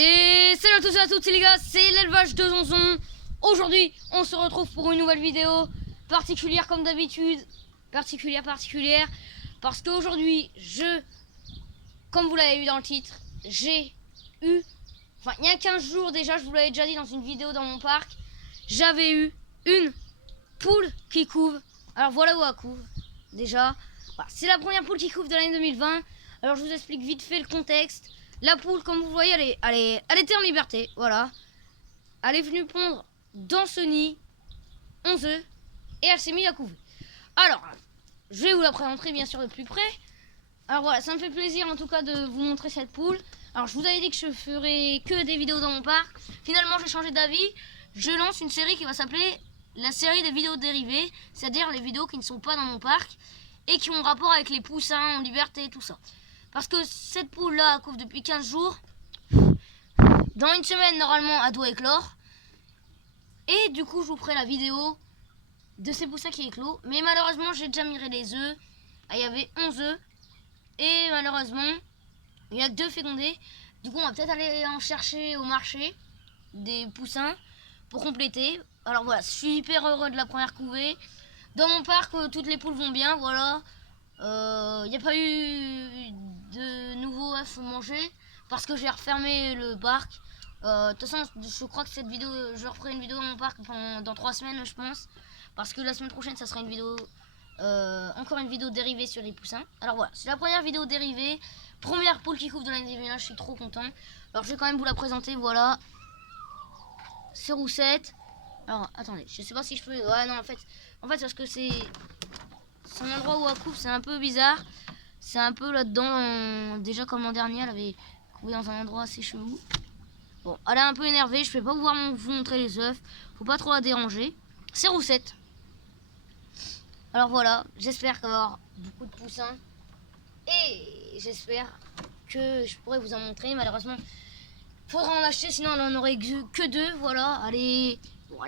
Et salut à tous et à toutes, c'est les gars, c'est l'élevage de Zonzon. Aujourd'hui, on se retrouve pour une nouvelle vidéo particulière comme d'habitude. Particulière, parce qu'aujourd'hui, comme vous l'avez vu dans le titre, j'ai eu, enfin il y a 15 jours déjà, je vous l'avais déjà dit dans une vidéo dans mon parc, j'avais eu une poule qui couve. Alors voilà où elle couve, déjà. Voilà, c'est la première poule qui couve de l'année 2020. Alors je vous explique vite fait le contexte. La poule, comme vous voyez, elle était en liberté, voilà. Elle est venue pondre dans ce nid 11 œufs et elle s'est mise à couver. Alors, je vais vous la présenter bien sûr de plus près. Alors voilà, ça me fait plaisir en tout cas de vous montrer cette poule. Alors je vous avais dit que je ferais que des vidéos dans mon parc. Finalement, j'ai changé d'avis. Je lance une série qui va s'appeler la série des vidéos dérivées, c'est-à-dire les vidéos qui ne sont pas dans mon parc et qui ont rapport avec les poussins en liberté et tout ça. Parce que cette poule-là couve depuis 15 jours. Dans une semaine, normalement, elle doit éclore. Et du coup, je vous ferai la vidéo de ces poussins qui éclosent. Mais malheureusement, j'ai déjà miré les œufs. Il y avait 11 œufs. Et malheureusement, il y a 2 fécondés. Du coup, on va peut-être aller en chercher au marché des poussins pour compléter. Alors voilà, je suis hyper heureux de la première couvée. Dans mon parc, toutes les poules vont bien, voilà. Il n'y a pas eu de nouveaux œufs mangés parce que j'ai refermé le parc. De toute façon, je crois que cette vidéo, je referai une vidéo dans mon parc dans 3 semaines, je pense. Parce que la semaine prochaine, ça sera une vidéo, encore une vidéo dérivée sur les poussins. Alors voilà, c'est la première vidéo dérivée. Première poule qui couvre de l'année 2020, je suis trop content. Alors je vais quand même vous la présenter, voilà. C'est Roussette. Alors attendez, je sais pas si je peux. Ouais, non, en fait parce que c'est un endroit où elle couve, c'est un peu bizarre. C'est un peu là-dedans, déjà comme l'an dernier, elle avait couvé dans un endroit assez chelou. Bon, elle est un peu énervée, je vais pas pouvoir vous montrer les œufs. Faut pas trop la déranger. C'est Roussette. Alors voilà, j'espère qu'elle va y avoir beaucoup de poussins. Et j'espère que je pourrai vous en montrer. Malheureusement, il faudra en acheter, sinon elle en aurait que 2. Voilà, elle est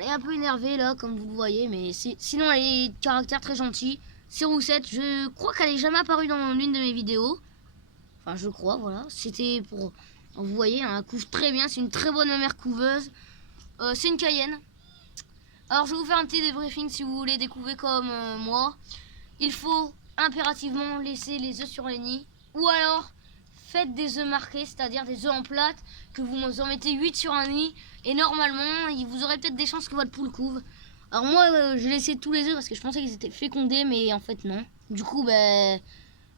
un peu énervée là, comme vous le voyez. Mais sinon, elle est de caractère très gentil. C'est Roussette, je crois qu'elle n'est jamais apparue dans l'une de mes vidéos. Enfin, je crois, voilà. C'était pour... Vous voyez, elle couve très bien, c'est une très bonne mère couveuse. C'est une Cayenne. Alors, je vais vous faire un petit débriefing si vous voulez découvrir comme moi. Il faut impérativement laisser les œufs sur les nids. Ou alors, faites des œufs marqués, c'est-à-dire des œufs en plate, que vous en mettez 8 sur un nid. Et normalement, vous aurez peut-être des chances que votre poule couve. Alors moi, j'ai laissé tous les œufs parce que je pensais qu'ils étaient fécondés, mais en fait non. Du coup,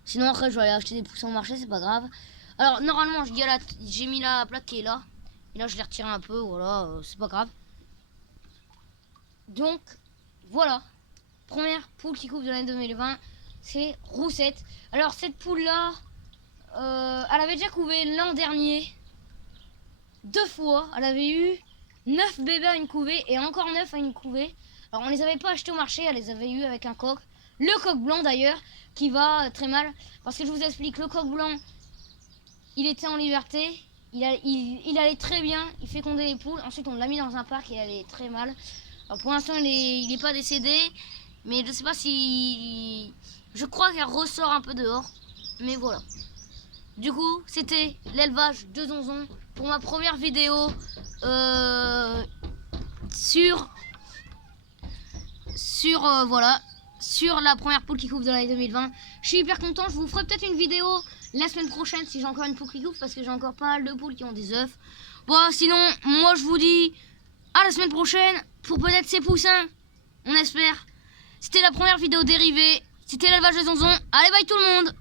sinon après je vais aller acheter des poussins au marché, c'est pas grave. Alors normalement, j'ai mis la plaque qui est là. Et là, je l'ai retiré un peu, voilà, c'est pas grave. Donc, voilà. Première poule qui couve de l'année 2020, c'est Roussette. Alors cette poule-là, elle avait déjà couvé l'an dernier. 2 fois, elle avait eu 9 bébés à une couvée et encore 9 à une couvée. Alors on les avait pas achetés au marché, elle les avait eu avec un coq. Le coq blanc d'ailleurs, qui va très mal. Parce que je vous explique, le coq blanc, il était en liberté. Il allait très bien, il fécondait les poules. Ensuite on l'a mis dans un parc et il allait très mal. Alors pour l'instant il est pas décédé. Mais je sais pas si... Je crois qu'elle ressort un peu dehors. Mais voilà. Du coup, c'était l'élevage de Zonzon pour ma première vidéo sur la première poule qui couve de l'année 2020. Je suis hyper content, je vous ferai peut-être une vidéo la semaine prochaine si j'ai encore une poule qui couve parce que j'ai encore pas mal de poules qui ont des œufs. Bon, sinon, moi je vous dis à la semaine prochaine pour peut-être ces poussins, on espère. C'était la première vidéo dérivée, c'était l'élevage de Zonzon. Allez, bye tout le monde!